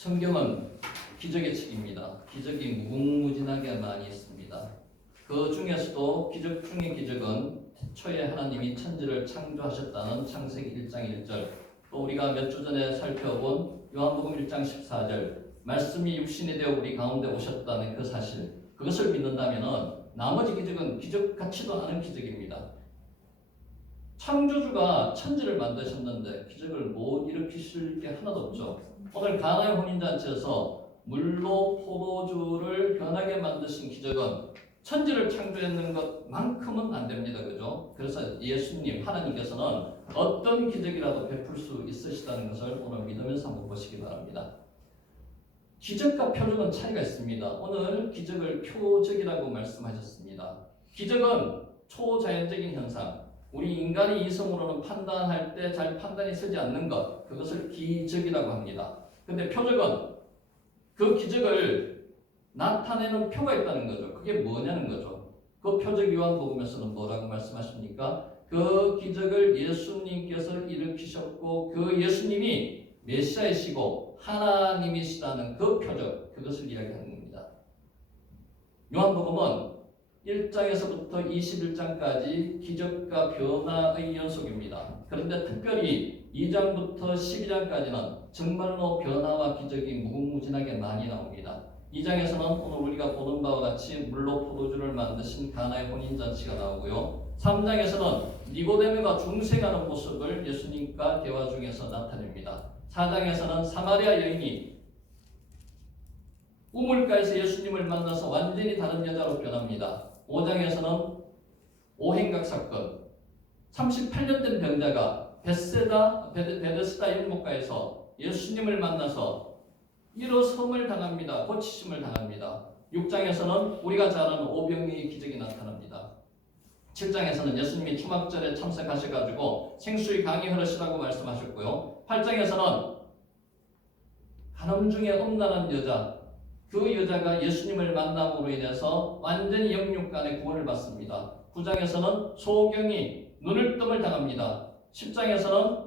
성경은 기적의 책입니다. 기적이 무궁무진하게 많이 있습니다. 그 중에서도 기적 중의 기적은 태초에 하나님이 천지를 창조하셨다는 창세기 1장 1절, 또 우리가 몇 주 전에 살펴본 요한복음 1장 14절, 말씀이 육신이 되어 우리 가운데 오셨다는 그 사실, 그것을 믿는다면 나머지 기적은 기적 같지도 않은 기적입니다. 창조주가 천지를 만드셨는데 기적을 못 일으키실 게 하나도 없죠. 오늘 가나의 혼인잔치에서 물로 포도주를 변하게 만드신 기적은 천지를 창조했는 것만큼은 안 됩니다. 그죠? 그래서 예수님, 하나님께서는 어떤 기적이라도 베풀 수 있으시다는 것을 오늘 믿으면서 한번 보시기 바랍니다. 기적과 표적은 차이가 있습니다. 오늘 기적을 표적이라고 말씀하셨습니다. 기적은 초자연적인 현상, 우리 인간이 이성으로는 판단할 때 잘 판단이 서지 않는 것, 그것을 기적이라고 합니다. 근데 표적은 그 기적을 나타내는 표가 있다는 거죠. 그게 뭐냐는 거죠. 그 표적 요한복음에서는 뭐라고 말씀하십니까? 그 기적을 예수님께서 일으키셨고 그 예수님이 메시아이시고 하나님이시라는 그 표적, 그것을 이야기하는 겁니다. 요한복음은 1장에서부터 21장까지 기적과 변화의 연속입니다. 그런데 특별히 2장부터 12장까지는 정말로 변화와 기적이 무궁무진하게 많이 나옵니다. 2장에서는 오늘 우리가 보는 바와 같이 물로 포도주를 만드신 가나의 혼인잔치가 나오고요. 3장에서는 니고데모가 중생하는 모습을 예수님과 대화 중에서 나타냅니다. 4장에서는 사마리아 여인이 우물가에서 예수님을 만나서 완전히 다른 여자로 변합니다. 5장에서는 오행각 사건, 38년 된 병자가 베데스다 연못가에서 예수님을 만나서 일어섬을 당합니다. 고치심을 당합니다. 6장에서는 우리가 잘 아는 오병이의 기적이 나타납니다. 7장에서는 예수님이 초막절에 참석하셔가지고 생수의 강이 흐르시라고 말씀하셨고요. 8장에서는 간음 중에 음란한 여자, 그 여자가 예수님을 만남으로 인해서 완전히 영육간의 구원을 받습니다. 9장에서는 소경이 눈을 뜸을 당합니다. 10장에서는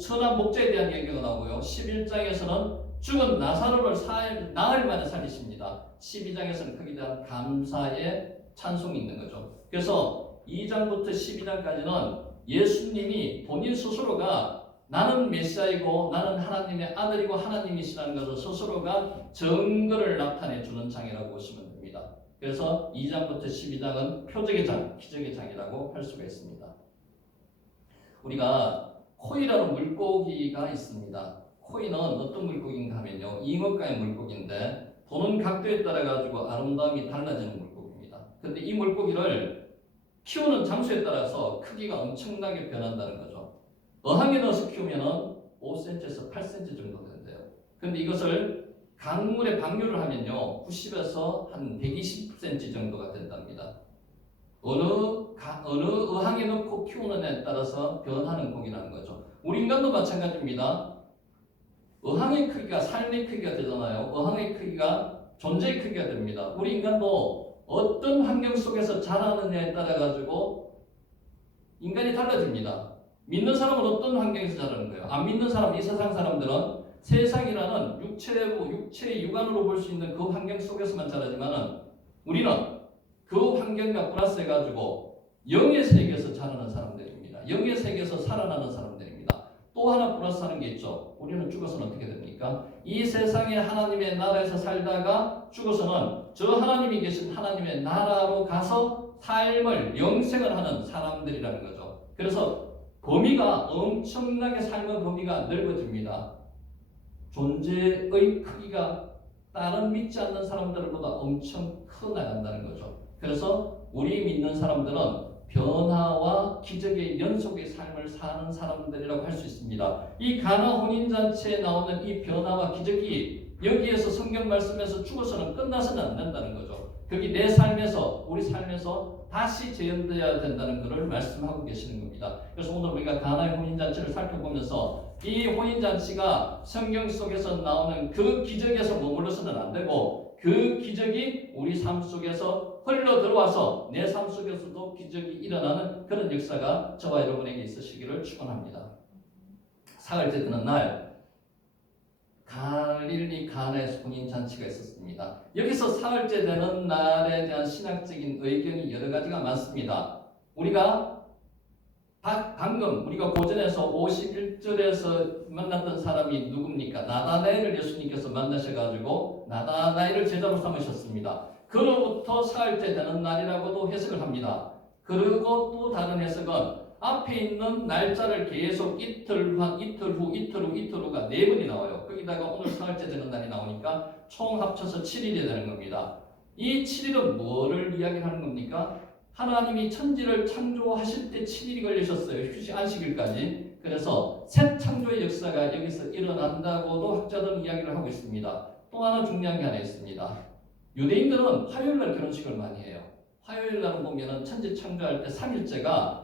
선한 목자에 대한 얘기가 나오고요. 11장에서는 죽은 나사로를 나흘 만에 살리십니다. 12장에서는 거기에 대한 감사의 찬송이 있는 거죠. 그래서 2장부터 12장까지는 예수님이 본인 스스로가 나는 메시아이고 나는 하나님의 아들이고 하나님이시라는 것을 스스로가 증거를 나타내 주는 장이라고 보시면 됩니다. 그래서 2장부터 12장은 표적의 장, 기적의 장이라고 할 수가 있습니다. 우리가 코이라는 물고기가 있습니다. 코이는 어떤 물고기인가 하면요, 잉어과의 물고기인데 보는 각도에 따라 가지고 아름다움이 달라지는 물고기입니다. 그런데 이 물고기를 키우는 장소에 따라서 크기가 엄청나게 변한다는 거죠. 어항에 넣어서 키우면 5cm에서 8cm 정도 된대요. 그런데 이것을 강물에 방류를 하면요 90에서 한 120cm 정도가 된답니다. 어느 어항에 넣고 키우느냐에 따라서 변하는 고기라는 거죠. 우리 인간도 마찬가지입니다. 어항의 크기가 삶의 크기가 되잖아요. 어항의 크기가 존재의 크기가 됩니다. 우리 인간도 어떤 환경 속에서 자라느냐에 따라 가지고 인간이 달라집니다. 믿는 사람은 어떤 환경에서 자라는 거예요? 안 믿는 사람, 이 세상 사람들은 세상이라는 육체의 육안으로 볼 수 있는 그 환경 속에서만 자라지만은 우리는 그 환경과 플러스해가지고 영의 세계에서 자라는 사람들입니다. 영의 세계에서 살아나는 사람들입니다. 또 하나 플러스하는 게 있죠. 우리는 죽어서는 어떻게 됩니까? 이 세상의 하나님의 나라에서 살다가 죽어서는 저 하나님이 계신 하나님의 나라로 가서 삶을 영생을 하는 사람들이라는 거죠. 그래서 범위가 엄청나게 삶의 범위가 넓어집니다. 존재의 크기가 다른 믿지 않는 사람들보다 엄청 커 나간다는 거죠. 그래서 우리 믿는 사람들은 변화와 기적의 연속의 삶을 사는 사람들이라고 할 수 있습니다. 이 가나 혼인잔치에 나오는 이 변화와 기적이 여기에서 성경 말씀에서 죽어서는 끝나서는 안 된다는 거죠. 그게 내 삶에서, 우리 삶에서 다시 재현되어야 된다는 것을 말씀하고 계시는 겁니다. 그래서 오늘 우리가 가나의 혼인잔치를 살펴보면서 이 혼인잔치가 성경 속에서 나오는 그 기적에서 머물러서는 안 되고 그 기적이 우리 삶 속에서 흘러 들어와서 내 삶 속에서도 기적이 일어나는 그런 역사가 저와 여러분에게 있으시기를 축원합니다. 사흘째 되는 날 갈릴리 가나에서 혼인 잔치가 있었습니다. 여기서 사흘째 되는 날에 대한 신학적인 의견이 여러 가지가 많습니다. 우리가 방금 우리가 고전에서 51절에서 만났던 사람이 누굽니까? 나다나엘을 예수님께서 만나셔가지고 나다나엘을 제자로 삼으셨습니다. 그로부터 사흘째 되는 날이라고도 해석을 합니다. 그리고 또 다른 해석은 앞에 있는 날짜를 계속 이틀 후가 네 번이 나와요. 거기다가 오늘 사흘째 되는 날이 나오니까 총 합쳐서 7일이 되는 겁니다. 이 7일은 뭐를 이야기하는 겁니까? 하나님이 천지를 창조하실 때 7일이 걸리셨어요. 휴식 안식일까지. 그래서 새 창조의 역사가 여기서 일어난다고도 학자들은 이야기를 하고 있습니다. 또 하나 중요한 게 하나 있습니다. 유대인들은 화요일날 결혼식을 많이 해요. 화요일날 보면은 천지 창조할 때 3일째가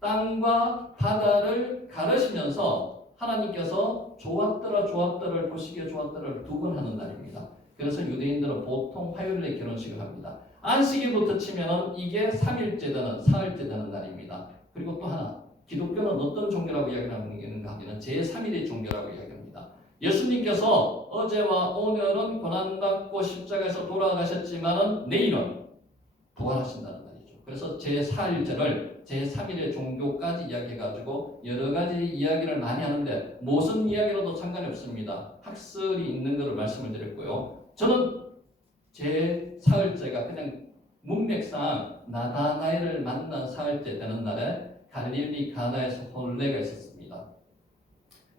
땅과 바다를 가르시면서 하나님께서 좋았더라를 보시기에 좋았더라를 두 번 하는 날입니다. 그래서 유대인들은 보통 화요일에 결혼식을 합니다. 안식일부터 치면은 이게 3일째 되는 사흘째 되는 날입니다. 그리고 또 하나 기독교는 어떤 종교라고 이야기하는가 하면 제3일의 종교라고 이야기합니다. 예수님께서 어제와 오늘은 고난받고 십자가에서 돌아가셨지만은 내일은 부활하신다는 날이죠. 그래서 제4일절을 제3일의 종교까지 이야기해가지고 여러 가지 이야기를 많이 하는데 무슨 이야기로도 상관이 없습니다. 학설이 있는 것을 말씀을 드렸고요. 저는 제 사흘째가 그냥 문맥상 나다나엘을 만난 사흘째 되는 날에 갈릴리 가나에서 혼례가 있었습니다.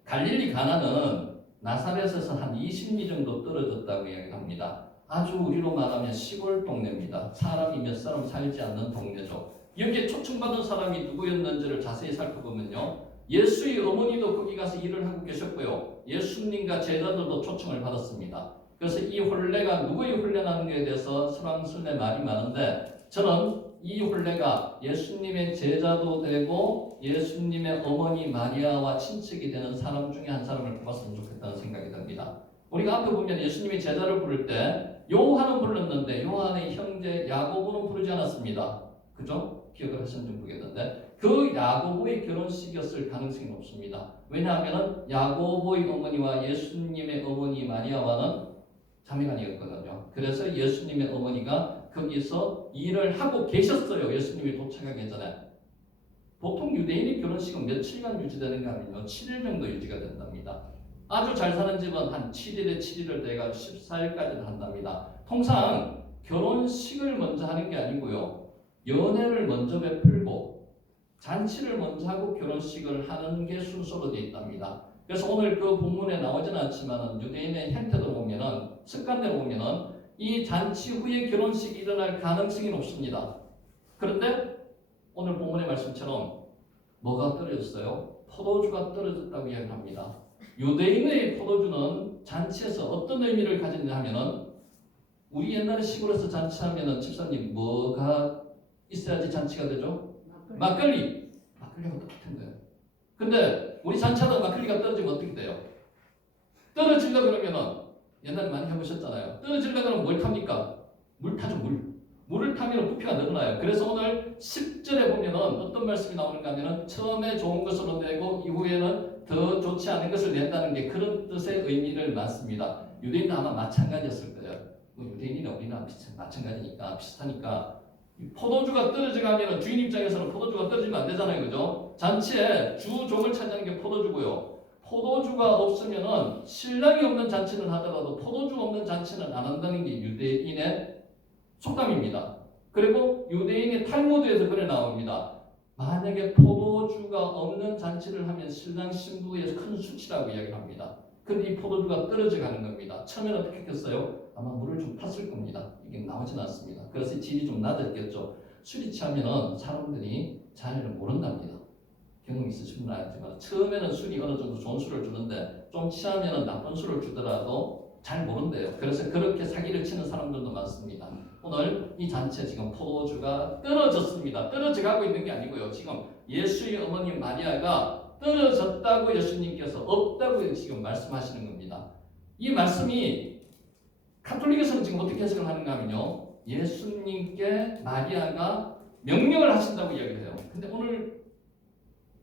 갈릴리 가나는 나사렛에서 한 20리 정도 떨어졌다고 이야기합니다. 아주 우리로 말하면 시골 동네입니다. 사람이 몇 사람 살지 않는 동네죠. 여기에 초청받은 사람이 누구였는지를 자세히 살펴보면요. 예수의 어머니도 거기 가서 일을 하고 계셨고요. 예수님과 제자들도 초청을 받았습니다. 그래서 이 혼례가 누구의 혼례라는 것에 대해서 설왕설래 말이 많은데 저는 이 혼례가 예수님의 제자도 되고 예수님의 어머니 마리아와 친척이 되는 사람 중에 한 사람을 뽑았으면 좋겠다는 생각이 듭니다. 우리가 앞에 보면 예수님이 제자를 부를 때 요한은 불렀는데 요한의 형제 야고보는 부르지 않았습니다. 그죠? 기억을 하시는지 모르겠는데 그 야고보의 결혼식이었을 가능성이 높습니다. 왜냐하면 야고보의 어머니와 예수님의 어머니 마리아와는 자매간이었거든요. 그래서 예수님의 어머니가 거기서 일을 하고 계셨어요. 예수님이 도착하기 전에. 보통 유대인의 결혼식은 며칠간 유지되는가 하면요. 7일 정도 유지가 된답니다. 아주 잘 사는 집은 한 7일에 7일을 돼가 14일까지는 한답니다. 통상 결혼식을 먼저 하는 게 아니고요. 연애를 먼저 베풀고 잔치를 먼저 하고 결혼식을 하는 게 순서로 되어 있답니다. 그래서 오늘 그 본문에 나오지는 않지만 유대인의 행태도 보면은 습관대로 보면은 이 잔치 후에 결혼식이 일어날 가능성이 높습니다. 그런데 오늘 본문의 말씀처럼 뭐가 떨어졌어요? 포도주가 떨어졌다고 이야기합니다. 유대인의 포도주는 잔치에서 어떤 의미를 가지냐 하면은 우리 옛날에 시골에서 잔치하면은 집사님 뭐가 있어야지 잔치가 되죠? 막걸리하고 똑같은 거예요. 근데 우리 잔치하다 막걸리가 떨어지면 어떻게 돼요? 떨어질려 그러면은 옛날에 많이 해보셨잖아요. 떨어질려 그러면 뭘 탑니까? 물 타죠, 물. 물을 타면 부피가 늘어나요. 그래서 오늘 10절에 보면은 어떤 말씀이 나오는가 하면은 처음에 좋은 것으로 내고 이후에는 더 좋지 않은 것을 낸다는 게 그런 뜻의 의미를 많습니다. 유대인도 아마 마찬가지였을 거예요. 유대인이나 우리나 마찬가지니까 비슷하니까 포도주가 떨어져가면 주인 입장에서는 포도주가 떨어지면 안 되잖아요. 그죠? 잔치에 주종을 차지하는 게 포도주고요. 포도주가 없으면은 신랑이 없는 잔치는 하더라도 포도주 없는 잔치는 안 한다는 게 유대인의 속담입니다. 그리고 유대인의 탈무드에서 그래 나옵니다. 만약에 포도주가 없는 잔치를 하면 신랑 신부의 큰 수치라고 이야기합니다. 근데 이 포도주가 떨어져 가는 겁니다. 처음에는 어떻게 했겠어요? 아마 물을 좀 탔을 겁니다. 이게 나오진 않습니다. 그래서 질이 좀 낮았겠죠. 술이 취하면은 사람들이 잘 모른답니다. 경험 있으신 분은 알지만 처음에는 술이 어느 정도 좋은 술을 주는데 좀 취하면은 나쁜 술을 주더라도 잘 모른대요. 그래서 그렇게 사기를 치는 사람들도 많습니다. 오늘 이 잔치에 지금 포도주가 떨어졌습니다. 떨어져 가고 있는 게 아니고요. 지금 예수의 어머니 마리아가 떨어졌다고 예수님께서 없다고 지금 말씀하시는 겁니다. 이 말씀이 가톨릭에서는 지금 어떻게 해석을 하는가 하면요. 예수님께 마리아가 명령을 하신다고 이야기를 해요. 근데 오늘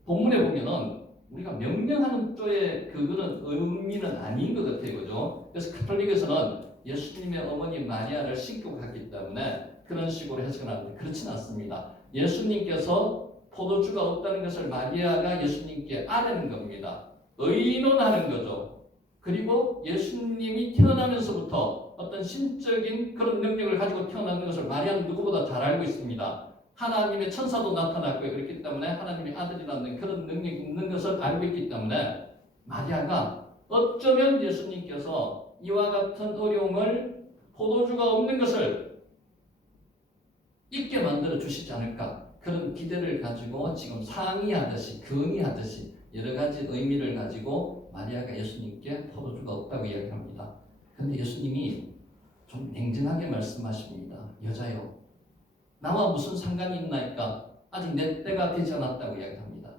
본문에 보면은 우리가 명령하는 쪽에 그거는 의미는 아닌 것 같아요. 그죠? 그래서 가톨릭에서는 예수님의 어머니 마리아를 씻고 갔기 때문에 그런 식으로 해석을 하는데 그렇지는 않습니다. 예수님께서 포도주가 없다는 것을 마리아가 예수님께 아는 겁니다. 의논하는 거죠. 그리고 예수님이 태어나면서부터 어떤 신적인 그런 능력을 가지고 태어나는 것을 마리아는 누구보다 잘 알고 있습니다. 하나님의 천사도 나타났고요. 그렇기 때문에 하나님의 아들이라는 그런 능력이 있는 것을 알고 있기 때문에 마리아가 어쩌면 예수님께서 이와 같은 어려움을 포도주가 없는 것을 잊게 만들어 주시지 않을까 그런 기대를 가지고 지금 상의하듯이 건의하듯이 여러 가지 의미를 가지고 마리아가 예수님께 포도주가 없다고 이야기합니다. 그런데 예수님이 좀 냉정하게 말씀하십니다. 여자여 나와 무슨 상관이 있나이까? 아직 내 때가 되지 않았다고 이야기합니다.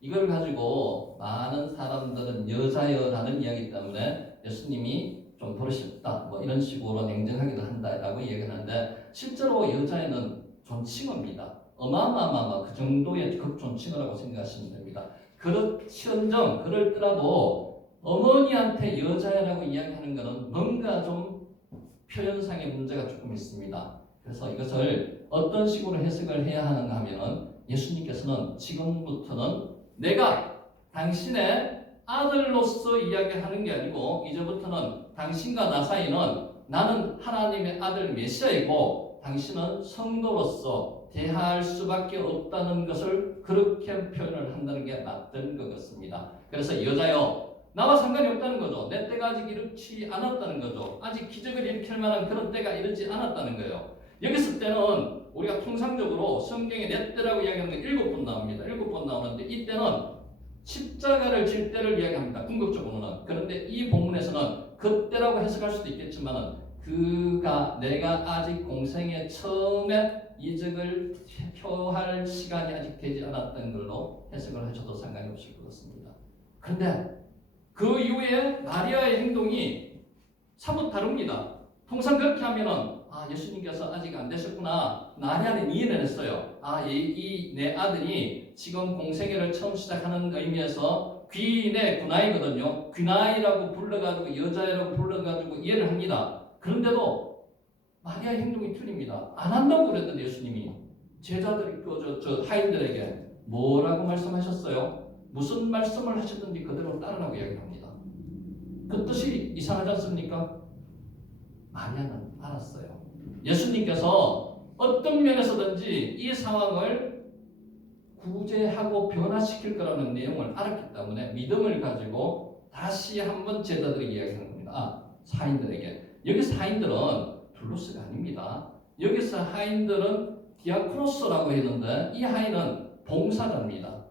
이걸 가지고 많은 사람들은 여자여라는 이야기 때문에 예수님이 좀 버릇이 없다 뭐 이런 식으로 냉정하기도 한다라고 이야기하는데 실제로 여자애는 존칭어입니다. 어마어마어마 그 정도의 극존칭어라고 생각하시면 됩니다. 그렇지언정 그럴더라도 어머니한테 여자애라고 이야기하는 것은 뭔가 좀 표현상의 문제가 조금 있습니다. 그래서 이것을 어떤 식으로 해석을 해야 하는가 하면은 예수님께서는 지금부터는 내가 당신의 아들로서 이야기하는 게 아니고 이제부터는 당신과 나 사이는 나는 하나님의 아들 메시아이고 당신은 성도로서 대할 수밖에 없다는 것을 그렇게 표현을 한다는 게 맞던 것 같습니다. 그래서 여자여 나와 상관이 없다는 거죠. 내 때가 아직 이르지 않았다는 거죠. 아직 기적을 일으킬 만한 그런 때가 이르지 않았다는 거예요. 여기서 때는 우리가 통상적으로 성경에 내 때라고 이야기하는 게 7번 나옵니다. 7번 나오는데 이때는 십자가를 질 때를 이야기합니다. 궁극적으로는. 그런데 이 본문에서는 그때라고 해석할 수도 있겠지만 내가 아직 공생의 처음에 이적을 표할 시간이 아직 되지 않았던 걸로 해석을 하셔도 상관이 없을 것 같습니다. 그런데 그 이후에 마리아의 행동이 사뭇 다릅니다. 통상 그렇게 하면은 예수님께서 아직 안 되셨구나. 나냐는 이해를 했어요. 이 내 아들이 지금 공생애를 처음 시작하는 의미에서 귀인의 군아이거든요. 귀나이라고 불러가지고 여자애라고 불러가지고 이해를 합니다. 그런데도 마리아의 행동이 틀립니다. 안 한다고 그랬던데 예수님이 제자들이 저 하인들에게 뭐라고 말씀하셨어요? 무슨 말씀을 하셨든지 그대로 따르라고 이야기합니다. 그 뜻이 이상하지 않습니까? 마리아는 알았어요. 예수님께서 어떤 면에서든지 이 상황을 구제하고 변화시킬 거라는 내용을 알았기 때문에 믿음을 가지고 다시 한번 제자들이 이야기하는 겁니다. 사인들에게. 여기 사인들은 블루스가 아닙니다. 여기서 하인들은 디아크로스라고 했는데 이 하인은 봉사자입니다.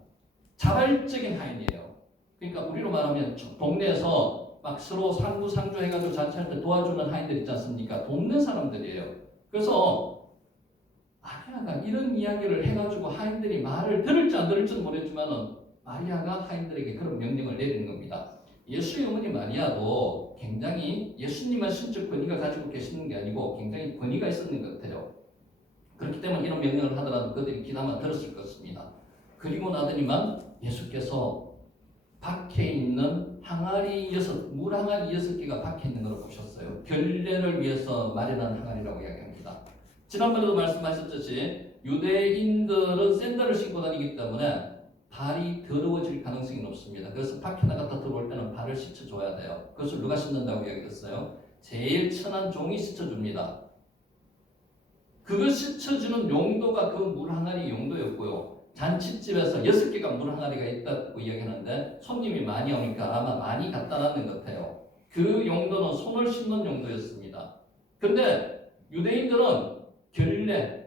자발적인 하인이에요. 그러니까 우리로 말하면 동네에서 막 서로 상부상조 해가지고 잔치할 때 도와주는 하인들 있지 않습니까? 돕는 사람들이에요. 그래서 마리아가 이런 이야기를 해가지고 하인들이 말을 들을지 안 들을지는 모르겠지만 마리아가 하인들에게 그런 명령을 내리는 겁니다. 예수의 어머니 마리아도 굉장히 예수님만 신적 권위가 가지고 계시는 게 아니고 굉장히 권위가 있었는 것 같아요. 그렇기 때문에 이런 명령을 하더라도 그들이 귀담아 들었을 것입니다. 그리고 나더니만 예수께서 밖에 있는 항아리 물 항아리 6개가 밖에 있는 걸 보셨어요. 결례를 위해서 마련한 항아리라고 이야기합니다. 지난번에도 말씀하셨듯이 유대인들은 샌들을 신고 다니기 때문에 발이 더러워질 가능성이 높습니다. 그래서 밖에 나갔다 들어올 때는 발을 씻어줘야 돼요. 그것을 누가 씻는다고 이야기했어요? 제일 친한 종이 씻어줍니다. 그걸 씻어주는 용도가 그 물 항아리 용도였고요. 잔치집에서 6개가 물 항아리가 있다고 이야기하는데 손님이 많이 오니까 아마 많이 갖다 놨는 것 같아요. 그 용도는 손을 씻는 용도였습니다. 그런데 유대인들은 결례,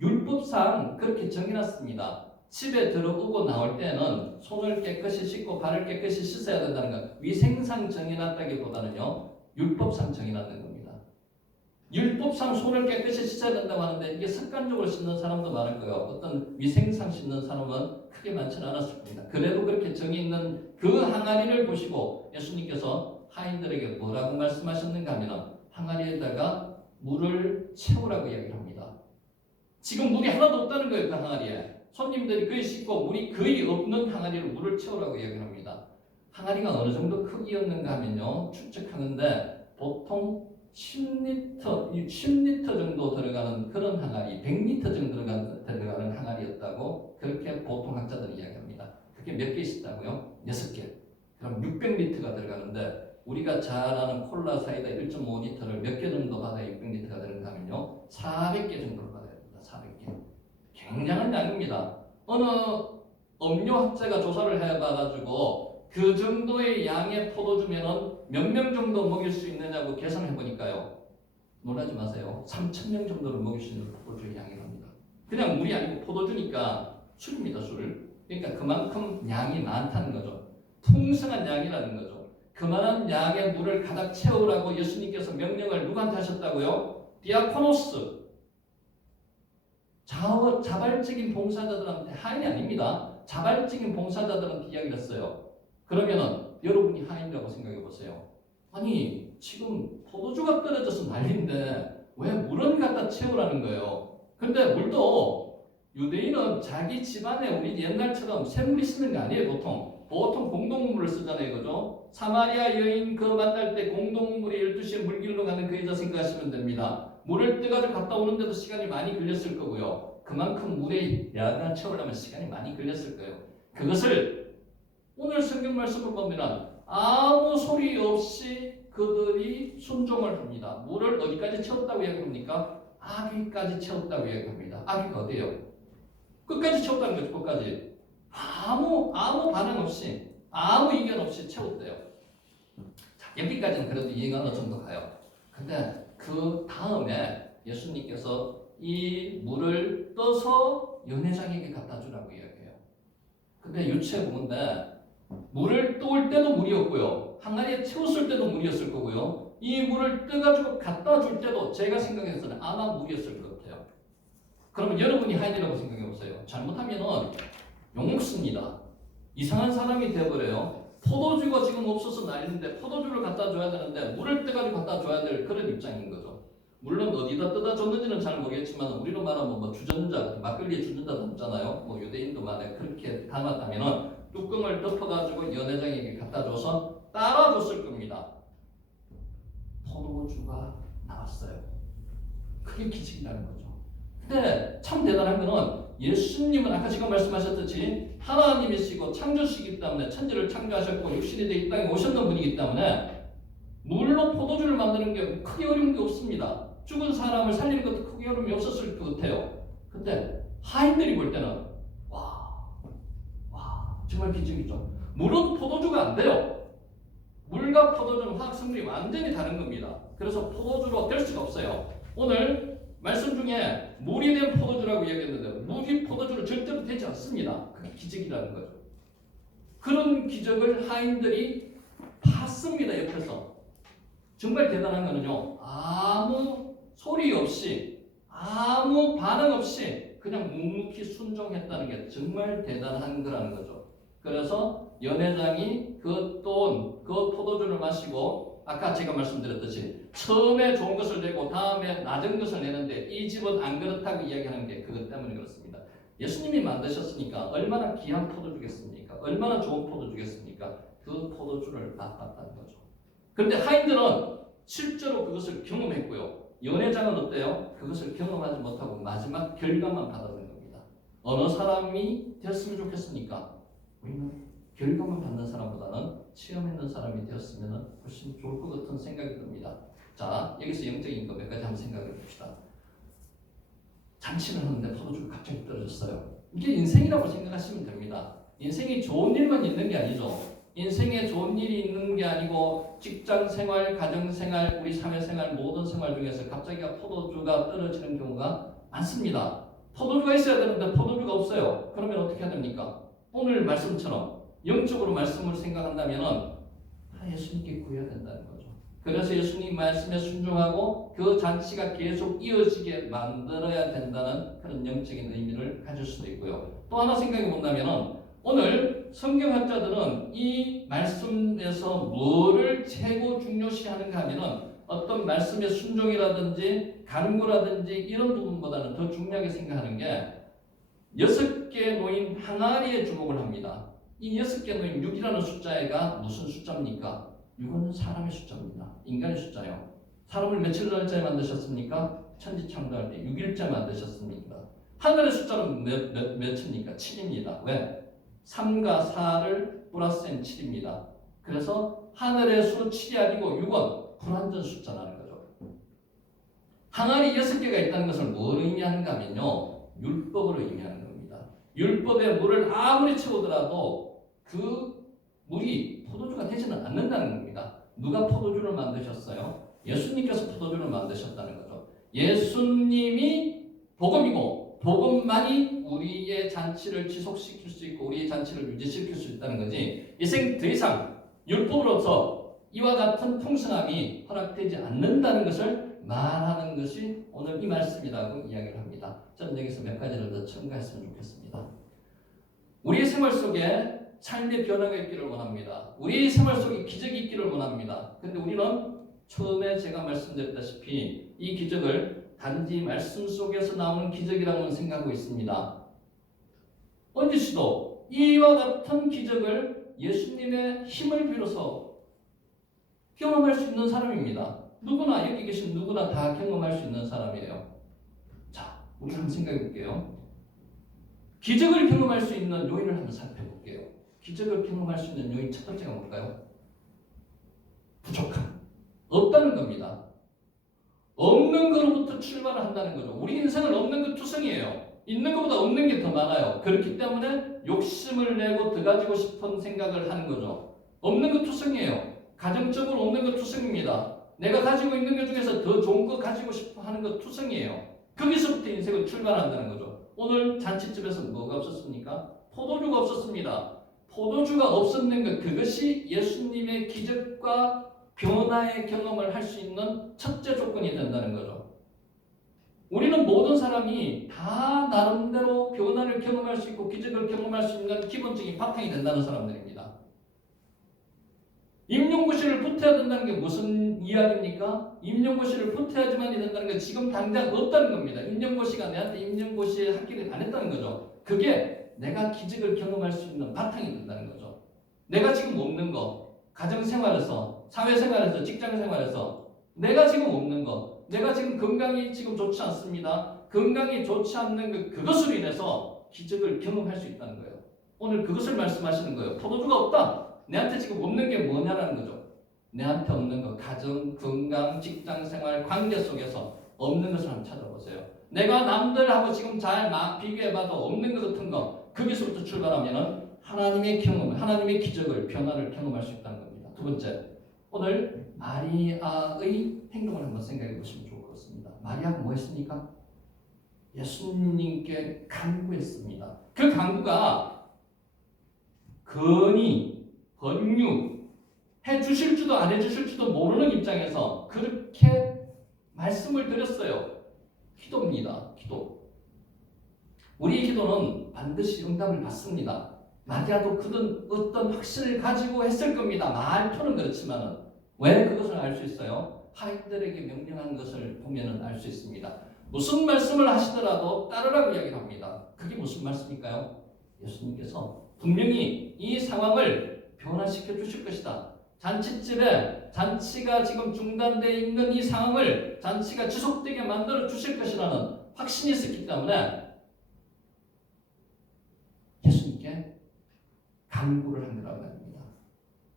율법상 그렇게 정해놨습니다. 집에 들어오고 나올 때는 손을 깨끗이 씻고 발을 깨끗이 씻어야 된다는 것. 위생상 정해놨다기보다는요. 율법상 정해놨는 겁니다. 율법상 손을 깨끗이 씻어야 된다고 하는데 이게 습관적으로 씻는 사람도 많을 거예요. 어떤 위생상 씻는 사람은 크게 많지는 않았을 겁니다. 그래도 그렇게 정이 있는 그 항아리를 보시고 예수님께서 하인들에게 뭐라고 말씀하셨는가 하면 항아리에다가 물을 채우라고 이야기를 합니다. 지금 물이 하나도 없다는 거예요. 그 항아리에. 손님들이 거의 씻고 물이 거의 없는 항아리로 물을 채우라고 이야기합니다. 항아리가 어느 정도 크기였는가 하면요, 추측하는데 보통 10리터 정도 들어가는 그런 항아리, 100리터 정도 들어가는 항아리였다고 그렇게 보통 학자들이 이야기합니다. 그게 몇 개 있었다고요? 6개. 그럼 600리터가 들어가는데 우리가 잘 아는 콜라 사이다 1.5리터를 몇 개 정도 받아야 600리터가 되는가 하면요, 400개 정도를 받아야 됩니다. 400개. 굉장한 양입니다. 어느 음료학자가 조사를 해봐가지고 그 정도의 양의 포도주면은 몇 명 정도 먹일 수 있느냐고 계산해 보니까요, 놀라지 마세요. 3,000명 정도를 먹일 수 있는 포도주의 양이랍니다. 그냥 물이 아니고 포도주니까 술입니다, 술. 그러니까 그만큼 양이 많다는 거죠. 풍성한 양이라는 거죠. 그만한 양의 물을 가득 채우라고 예수님께서 명령을 누구한테 하셨다고요? 디아코노스, 자발적인 봉사자들한테, 하인이 아닙니다. 자발적인 봉사자들한테 이야기를 했어요. 그러면은 여러분이 하인이라고 생각해 보세요. 아니, 지금 포도주가 떨어져서 난리인데 왜 물은 갖다 채우라는 거예요? 근데 물도 유대인은 자기 집안에 우리 옛날처럼 샘물이 쓰는 게 아니에요. 보통 공동물을 쓰잖아요, 그죠? 사마리아 여인 그 만날 때 공동물이 12시에 물길로 가는 그 여자 생각하시면 됩니다. 물을 뜨가지고 갔다 오는데도 시간이 많이 걸렸을 거고요. 그만큼 물에 양을 채우려면 시간이 많이 걸렸을 거예요. 그것을 오늘 성경 말씀을 보면 아무 소리 없이 그들이 순종을 합니다. 물을 어디까지 채웠다고 이야기합니까? 아귀까지 채웠다고 이야기합니다. 아귀가 어디예요? 끝까지 채웠다는 거죠. 끝까지. 아무 반응 없이, 아무 이견 없이 채웠대요. 자, 여기까지는 그래도 이해가 어느 정도 가요. 근데 그 다음에 예수님께서 이 물을 떠서 연회장에게 갖다 주라고 이야기해요. 근데 유추해 보는데 물을 떠올 때도 물이었고요, 항아리에 채웠을 때도 물이었을 거고요, 이 물을 떠가지고 갖다 줄 때도 제가 생각해서는 아마 물이었을 것 같아요. 그러면 여러분이 하인이라고 생각해 보세요. 잘못하면은 욕먹습니다. 이상한 사람이 되어버려요. 포도주가 지금 없어서 난리인데 포도주를 갖다 줘야 되는데 물을 떠가지고 갖다 줘야 될 그런 입장인 거죠. 물론 어디다 떠다 줬는지는 잘 모르겠지만 우리로 말하면 뭐 주전자, 막걸리에 주전자 담잖아요. 뭐 유대인도 만약 그렇게 담았다면은 뚜껑을 덮어가지고 연회장에게 갖다 줘서 따라줬을 겁니다. 포도주가 나왔어요. 그게 기적이라는 거죠. 근데 참 대단한 거는 예수님은 아까 지금 말씀하셨듯이 하나님이시고 창조시기 때문에 천지를 창조하셨고 육신이 되어 이 땅에 오셨는 분이기 때문에 물로 포도주를 만드는 게 크게 어려운 게 없습니다. 죽은 사람을 살리는 것도 크게 어려움이 없었을 것 같아요. 근데 하인들이 볼 때는 정말 기적이죠. 물은 포도주가 안 돼요. 물과 포도주는 화학 성분이 완전히 다른 겁니다. 그래서 포도주로 될 수가 없어요. 오늘 말씀 중에 물이 된 포도주라고 이야기했는데 물이 포도주로 절대로 되지 않습니다. 그게 기적이라는 거죠. 그런 기적을 하인들이 봤습니다. 옆에서. 정말 대단한 거는요, 아무 소리 없이, 아무 반응 없이 그냥 묵묵히 순종했다는 게 정말 대단한 거라는 거죠. 그래서 연회장이 그 포도주를 마시고 아까 제가 말씀드렸듯이 처음에 좋은 것을 내고 다음에 낮은 것을 내는데 이 집은 안 그렇다고 이야기하는 게 그것 때문에 그렇습니다. 예수님이 만드셨으니까 얼마나 귀한 포도주겠습니까? 얼마나 좋은 포도주겠습니까? 그 포도주를 맛봤다는 거죠. 그런데 하인들은 실제로 그것을 경험했고요. 연회장은 어때요? 그것을 경험하지 못하고 마지막 결과만 받아들인 겁니다. 어느 사람이 됐으면 좋겠습니까? 우리는 결과만 받는 사람보다는 체험했는 사람이 되었으면 훨씬 좋을 것 같은 생각이 듭니다. 자, 여기서 영적인 거 몇 가지 한번 생각해 봅시다. 잔치를 하는데 포도주가 갑자기 떨어졌어요. 이게 인생이라고 생각하시면 됩니다. 인생이 좋은 일만 있는 게 아니죠. 인생에 좋은 일이 있는 게 아니고 직장 생활, 가정 생활, 우리 사회 생활, 모든 생활 중에서 갑자기 포도주가 떨어지는 경우가 많습니다. 포도주가 있어야 되는데 포도주가 없어요. 그러면 어떻게 해야 됩니까? 오늘 말씀처럼 영적으로 말씀을 생각한다면 예수님께 구해야 된다는 거죠. 그래서 예수님 말씀에 순종하고 그 잔치가 계속 이어지게 만들어야 된다는 그런 영적인 의미를 가질 수도 있고요. 또 하나 생각해 본다면 오늘 성경학자들은 이 말씀에서 뭐를 최고 중요시하는가 하면은 어떤 말씀의 순종이라든지 간구라든지 이런 부분보다는 더 중요하게 생각하는 게 6개 놓인 항아리에 주목을 합니다. 이 6개 놓인 6이라는 숫자가 무슨 숫자입니까? 6은 사람의 숫자입니다. 인간의 숫자요. 사람을 며칠 날짜에 만드셨습니까? 천지창조할 때 6일째 만드셨습니다. 하늘의 숫자는 몇입니까? 7입니다. 왜? 3과 4를 플러스한 7입니다. 그래서 하늘의 수 7이 아니고 6은 불완전 숫자라는 거죠. 항아리 6개가 있다는 것을 뭘 의미하는가 하면요. 율법으로 의미하는 겁니다. 율법에 물을 아무리 채우더라도 그 물이 포도주가 되지는 않는다는 겁니다. 누가 포도주를 만드셨어요? 예수님께서 포도주를 만드셨다는 거죠. 예수님이 복음이고 복음만이 우리의 잔치를 지속시킬 수 있고 우리의 잔치를 유지시킬 수 있다는 거지. 더 이상 율법으로서 이와 같은 풍성함이 허락되지 않는다는 것을 말하는 것이 오늘 이 말씀이라고 이야기를 합니다. 저는 여기서 몇 가지를 더 첨가했으면 좋겠습니다. 우리의 생활 속에 삶의 변화가 있기를 원합니다. 우리의 생활 속에 기적이 있기를 원합니다. 근데 우리는 처음에 제가 말씀드렸다시피 이 기적을 단지 말씀 속에서 나오는 기적이라고는 생각하고 있습니다. 언지 씨도 이와 같은 기적을 예수님의 힘을 빌어서 경험할 수 있는 사람입니다. 누구나 여기 계신 누구나 다 경험할 수 있는 사람이에요. 자, 우리 한번 생각해 볼게요. 기적을 경험할 수 있는 요인을 한번 살펴볼게요. 기적을 경험할 수 있는 요인 첫 번째가 뭘까요? 부족함. 없다는 겁니다. 없는 것로부터 출발을 한다는 거죠. 우리 인생은 없는 것 투성이에요. 있는 것보다 없는 게 더 많아요. 그렇기 때문에 욕심을 내고 더 가지고 싶은 생각을 하는 거죠. 없는 것 투성이에요. 가정적으로 없는 것 투성입니다. 내가 가지고 있는 것 중에서 더 좋은 거 가지고 싶어 하는 것 투성이에요. 거기서부터 인생은 출발한다는 거죠. 오늘 잔치집에서 뭐가 없었습니까? 포도주가 없었습니다. 포도주가 없었는 것, 그것이 예수님의 기적과 변화의 경험을 할 수 있는 첫째 조건이 된다는 거죠. 우리는 모든 사람이 다 나름대로 변화를 경험할 수 있고 기적을 경험할 수 있는 기본적인 바탕이 된다는 사람들입니다. 임용고시를 붙어야 된다는 게 무슨 이야기입니까? 임용고시를 붙어야지만이 된다는 게 지금 당장 없다는 겁니다. 임용고시가 내한테 임용고시에 합격을 안 했다는 거죠. 그게 내가 기적을 경험할 수 있는 바탕이 된다는 거죠. 내가 지금 없는 거, 가정생활에서, 사회생활에서, 직장생활에서 내가 지금 없는 거, 내가 지금 건강이 지금 좋지 않습니다. 건강이 좋지 않는 그것으로 인해서 기적을 경험할 수 있다는 거예요. 오늘 그것을 말씀하시는 거예요. 포도주가 없다. 내한테 지금 없는 게 뭐냐라는 거죠. 내한테 없는 거, 가정, 건강, 직장생활, 관계 속에서 없는 것을 한번 찾아보세요. 내가 남들하고 지금 잘 비교해봐도 없는 것 같은 거, 거기서부터 출발하면은 하나님의 경험, 하나님의 기적을, 변화를 경험할 수 있다는 겁니다. 두 번째, 오늘 마리아의 행동을 한번 생각해 보시면 좋을 것 같습니다. 마리아가 뭐 했습니까? 예수님께 간구했습니다. 그 간구가 건의, 번유, 해주실지도 안 해주실지도 모르는 입장에서 그렇게 말씀을 드렸어요. 기도입니다. 기도. 우리의 기도는 반드시 응답을 받습니다. 마리아도 그런 어떤 확신을 가지고 했을 겁니다. 말투는 그렇지만은 왜 그것을 알 수 있어요? 하인들에게 명령한 것을 보면은 알 수 있습니다. 무슨 말씀을 하시더라도 따르라고 이야기를 합니다. 그게 무슨 말씀일까요? 예수님께서 분명히 이 상황을 변화시켜 주실 것이다. 잔치집에 잔치가 지금 중단되어 있는 이 상황을 잔치가 지속되게 만들어 주실 것이라는 확신이 있었기 때문에 예수님께 간구를 한 거라고 합니다.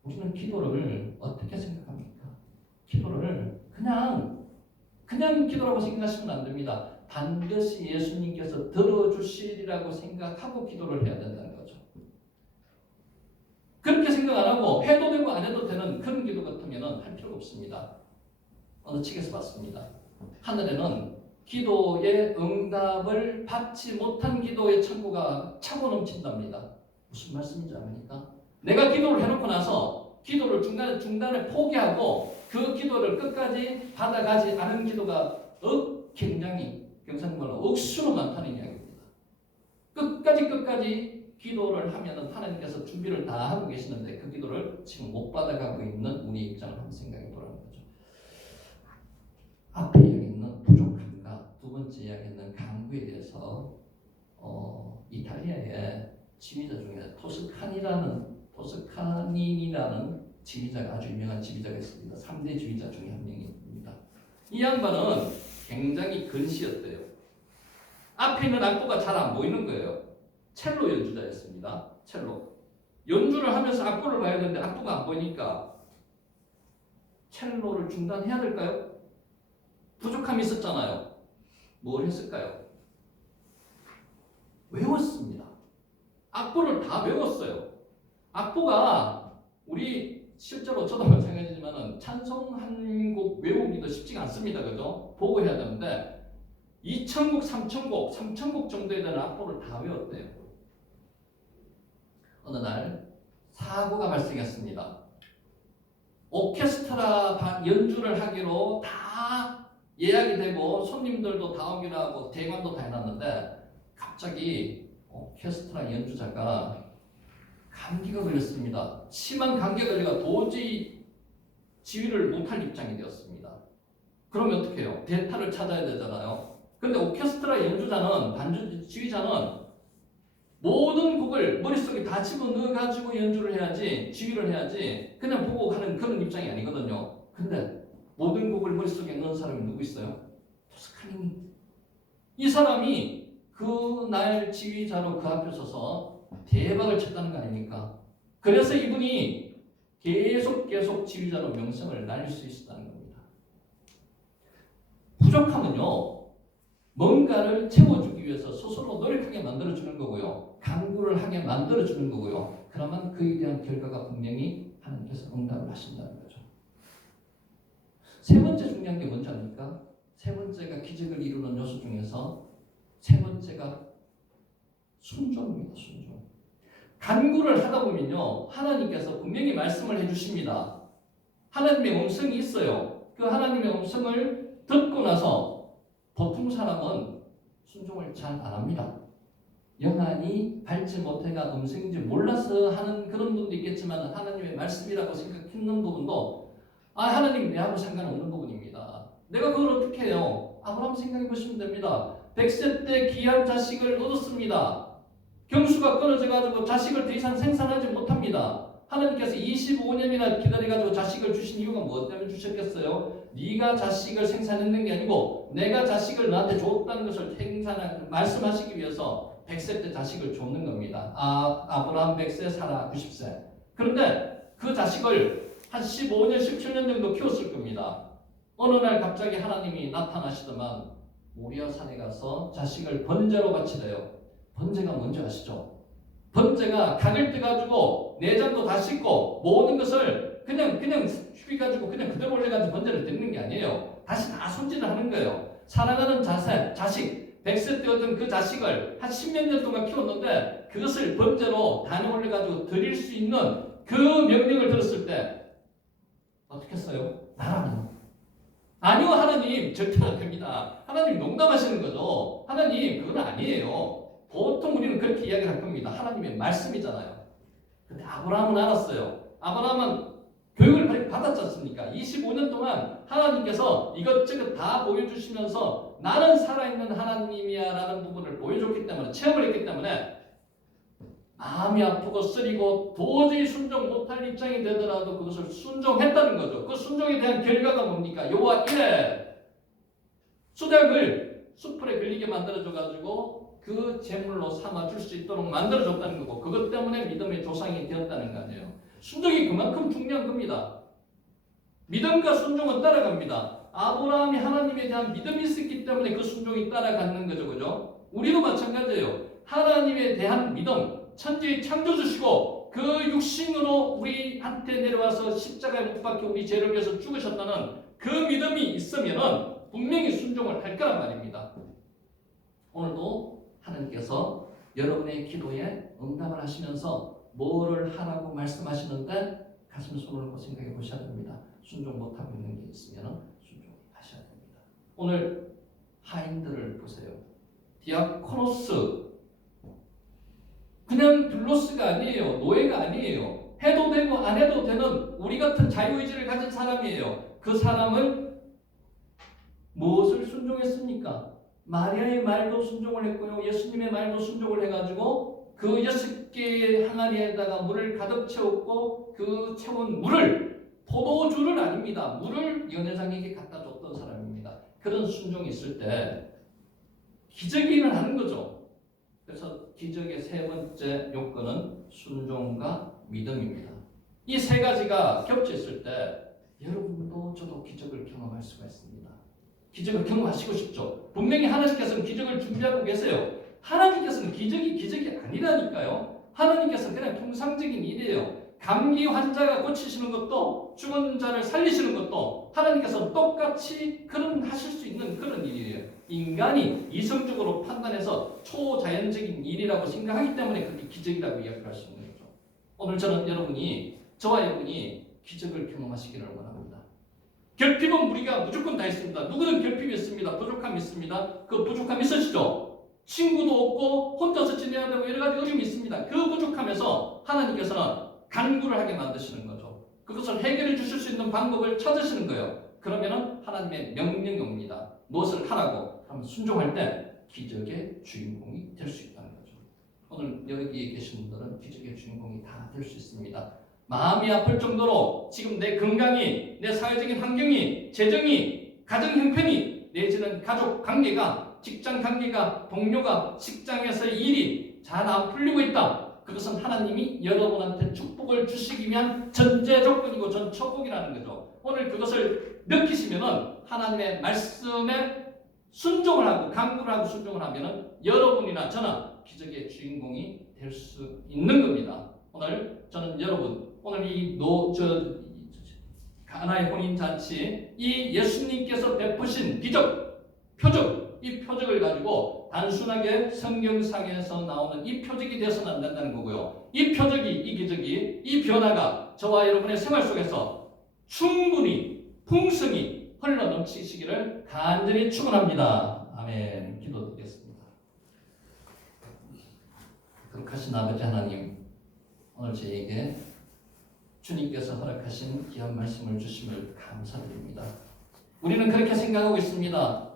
우리는 기도를 어떻게 생각합니까? 기도를 그냥 기도라고 생각하시면 안 됩니다. 반드시 예수님께서 들어주시리라고 생각하고 기도를 해야 된다는 거죠. 그렇게 생각 안 하고 해도 되고 안 해도 되는 그런 기도 같으면 할 필요가 없습니다. 어느 책에서 봤습니다. 하늘에는 기도의 응답을 받지 못한 기도의 창고가 차고 넘친답니다. 무슨 말씀인지 아십니까? 내가 기도를 해놓고 나서 기도를 중간에 포기하고 그 기도를 끝까지 받아가지 않은 기도가 굉장히 경상말로 억수로 많다는 이야기입니다. 끝까지 기도를 하면은 하나님께서 준비를 다 하고 계시는데 그 기도를 지금 못 받아가고 있는 우리 입장을 한번 생각해 보라는 거죠. 앞에 이야기했는 부족함과 두 번째 이야기했는 간구에 대해서 이탈리아의 지휘자 중에 토스카니니라는 지휘자가 아주 유명한 지휘자가 있습니다. 3대 지휘자 중에 한 명입니다. 이 양반은 굉장히 근시였대요. 앞에 있는 악보가 잘 안 보이는 거예요. 첼로 연주자였습니다. 첼로. 연주를 하면서 악보를 봐야 되는데 악보가 안 보이니까 첼로를 중단해야 될까요? 부족함이 있었잖아요. 뭘 했을까요? 외웠습니다. 악보를 다 외웠어요. 악보가 우리 실제로 저도 마찬가지지만 찬송 한 곡 외우기도 쉽지가 않습니다. 그죠? 보고 해야 되는데 2,000곡, 3,000곡 정도에 되는 악보를 다 외웠대요. 어느 날 사고가 발생했습니다. 오케스트라 연주를 하기로 다 예약이 되고 손님들도 다 오기로 하고 대관도 다 해놨는데 갑자기 오케스트라 연주자가 감기가 걸렸습니다. 심한 감기가 걸려가 도저히 지휘를 못할 입장이 되었습니다. 그러면 어떻게 해요? 대타를 찾아야 되잖아요. 근데 오케스트라 연주자는 지휘자는 모든 곡을 머릿속에 다 집어넣어가지고 연주를 해야지, 지휘를 해야지 그냥 보고 하는 그런 입장이 아니거든요. 근데 모든 곡을 머릿속에 넣은 사람이 누구 있어요? 토스카니니. 이 사람이 그날 지휘자로 그 앞에 서서 대박을 쳤다는 거 아닙니까? 그래서 이분이 계속 지휘자로 명성을 날릴 수 있었다는 겁니다. 부족함은요, 뭔가를 채워주기 위해서 스스로 노력하게 만들어주는 거고요. 강구를 하게 만들어주는 거고요. 그러면 그에 대한 결과가 분명히 하나님께서 응답을 하신다는 거죠. 세 번째 중요한 게 뭔지 아닙니까? 세 번째가 기적을 이루는 요소 중에서 세 번째가 순종입니다. 순종. 간구를 하다 보면요, 하나님께서 분명히 말씀을 해주십니다. 하나님의 음성이 있어요. 그 하나님의 음성을 듣고 나서 보통 사람은 순종을 잘 안 합니다. 영안이 밝지 못해가 음성인지 몰라서 하는 그런 분도 있겠지만 하나님의 말씀이라고 생각했는 부분도 하나님 내하고 상관없는 부분입니다. 내가 그걸 어떻게 해요? 아브라함 생각해 보시면 됩니다. 100세 때 귀한 자식을 얻었습니다. 경수가 끊어져가지고 자식을 더 이상 생산하지 못합니다. 하나님께서 25년이나 기다려가지고 자식을 주신 이유가 무엇 때문에 주셨겠어요? 네가 자식을 생산했는 게 아니고 내가 자식을 너한테 줬다는 것을 말씀하시기 위해서 100세 때 자식을 줬는 겁니다. 아브라함 100세, 사라 90세. 그런데 그 자식을 한 15년, 17년 정도 키웠을 겁니다. 어느 날 갑자기 하나님이 나타나시더만 모리아 산에 가서 자식을 번제로 바치래요. 번제가 뭔지 아시죠? 번제가 각을 떼가지고 내장도 다 씻고 모든 것을 그냥 죽여가지고 그냥 그대로 올려가지고 번제를 드리는 게 아니에요. 다시 다 손질을 하는 거예요. 사랑하는 자식 100세 때 얻은 그 자식을 한 10몇 년 동안 키웠는데 그것을 번제로 단에 올려가지고 드릴 수 있는 그 명령을 들었을 때 어떻게 했어요? 나라는 아니요, 하나님 절대 안 됩니다. 하나님 농담하시는 거죠. 하나님 그건 아니에요. 보통 우리는 그렇게 이야기를 할 겁니다. 하나님의 말씀이잖아요. 근데 아브라함은 알았어요. 아브라함은 교육을 받았지 않습니까? 25년 동안 하나님께서 이것저것 다 보여주시면서 나는 살아있는 하나님이야 라는 부분을 보여줬기 때문에, 체험을 했기 때문에 마음이 아프고 쓰리고 도저히 순종 못할 입장이 되더라도 그것을 순종했다는 거죠. 그 순종에 대한 결과가 뭡니까? 여호와 이레 수량을 숯불에 걸리게 만들어줘가지고 그 제물로 삼아줄 수 있도록 만들어줬다는 거고, 그것 때문에 믿음의 조상이 되었다는 거 아니에요. 순종이 그만큼 중요한 겁니다. 믿음과 순종은 따라갑니다. 아브라함이 하나님에 대한 믿음이 있었기 때문에 그 순종이 따라가는 거죠. 그죠? 우리도 마찬가지예요. 하나님에 대한 믿음, 천지의 창조주시고 그 육신으로 우리한테 내려와서 십자가에 못 박혀 우리 죄를 위해서 죽으셨다는 그 믿음이 있으면 분명히 순종을 할 거란 말입니다. 오늘도 하나님께서 여러분의 기도에 응답을 하시면서 뭐를 하라고 말씀하시는데 가슴에 손을 얹고 생각해 보셔야 됩니다. 순종 못하고 있는 게 있으면 순종하셔야 됩니다. 오늘 하인들을 보세요. 디아코노스, 그냥 둘로스가 아니에요. 노예가 아니에요. 해도 되고 안 해도 되는 우리 같은 자유의지를 가진 사람이에요. 그 사람을 무엇을 순종했습니까? 마리아의 말도 순종을 했고요. 예수님의 말도 순종을 해가지고 그 6개의 항아리에다가 물을 가득 채웠고 그 채운 물을 포도주를 아닙니다. 물을 연회장에게 갖다 줬던 사람입니다. 그런 순종이 있을 때 기적이 일어나는 거죠. 그래서 기적의 세 번째 요건은 순종과 믿음입니다. 이 세 가지가 겹쳐 있을 때 여러분도 저도 기적을 경험할 수가 있습니다. 기적을 경험하시고 싶죠. 분명히 하나님께서는 기적을 준비하고 계세요. 하나님께서는 기적이 아니라니까요. 하나님께서는 그냥 통상적인 일이에요. 감기 환자가 고치시는 것도 죽은 자를 살리시는 것도 하나님께서는 똑같이 하실 수 있는 그런 일이에요. 인간이 이성적으로 판단해서 초자연적인 일이라고 생각하기 때문에 그렇게 기적이라고 이야기할 수 있는 거죠. 오늘 저는 저와 여러분이 기적을 경험하시기를 원합니다. 결핍은 우리가 무조건 다 있습니다. 누구든 결핍이 있습니다. 부족함이 있습니다. 그 부족함이 있으시죠? 친구도 없고 혼자서 지내야 되고 여러 가지 어려움이 있습니다. 그 부족함에서 하나님께서는 간구를 하게 만드시는 거죠. 그것을 해결해 주실 수 있는 방법을 찾으시는 거예요. 그러면은 하나님의 명령이 옵니다. 무엇을 하라고 하면 순종할 때 기적의 주인공이 될 수 있다는 거죠. 오늘 여기 계신 분들은 기적의 주인공이 다 될 수 있습니다. 마음이 아플 정도로 지금 내 건강이, 내 사회적인 환경이, 재정이, 가정 형편이, 내지는 가족 관계가, 직장 관계가, 동료가, 직장에서의 일이 잘 안 풀리고 있다. 그것은 하나님이 여러분한테 축복을 주시기 위한 전제 조건이고 전초복이라는 거죠. 오늘 그것을 느끼시면은 하나님의 말씀에 순종을 하고 간구를 하고 순종을 하면은 여러분이나 저나 기적의 주인공이 될 수 있는 겁니다. 오늘 저는 여러분 오늘 가나의 혼인잔치 이 예수님께서 베푸신 기적, 표적 이 표적을 가지고 단순하게 성경상에서 나오는 이 표적이 되어서는 안 된다는 거고요. 이 표적이, 이 기적이, 이 변화가 저와 여러분의 생활 속에서 충분히 풍성히 흘러넘치시기를 간절히 축원합니다. 아멘. 기도드리겠습니다. 거룩하신 아버지 하나님, 오늘 저에게 주님께서 허락하신 귀한 말씀을 주심을 감사드립니다. 우리는 그렇게 생각하고 있습니다.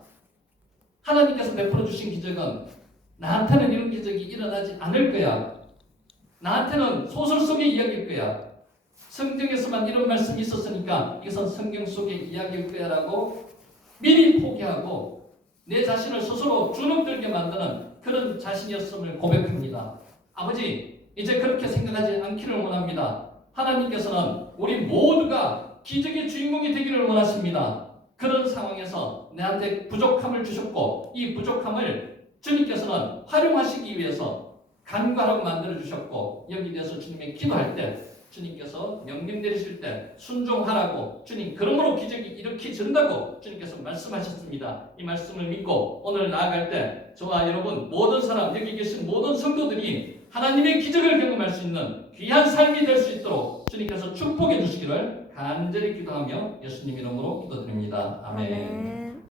하나님께서 베풀어 주신 기적은 나한테는 이런 기적이 일어나지 않을 거야. 나한테는 소설 속의 이야기일 거야. 성경에서만 이런 말씀이 있었으니까 이것은 성경 속의 이야기일 거야 라고 미리 포기하고 내 자신을 스스로 주눅들게 만드는 그런 자신이었음을 고백합니다. 아버지, 이제 그렇게 생각하지 않기를 원합니다. 하나님께서는 우리 모두가 기적의 주인공이 되기를 원하십니다. 그런 상황에서 내한테 부족함을 주셨고 이 부족함을 주님께서는 활용하시기 위해서 간과하라고 만들어 주셨고 여기 대해서 주님의 기도할 때 주님께서 명령 내리실 때 순종하라고 주님 그러므로 기적이 일으켜진다고 주님께서 말씀하셨습니다. 이 말씀을 믿고 오늘 나아갈 때 저와 여러분 모든 사람 여기 계신 모든 성도들이 하나님의 기적을 경험할 수 있는 귀한 삶이 될 수 있도록 주님께서 축복해 주시기를 간절히 기도하며 예수님 이름으로 기도드립니다. 아멘.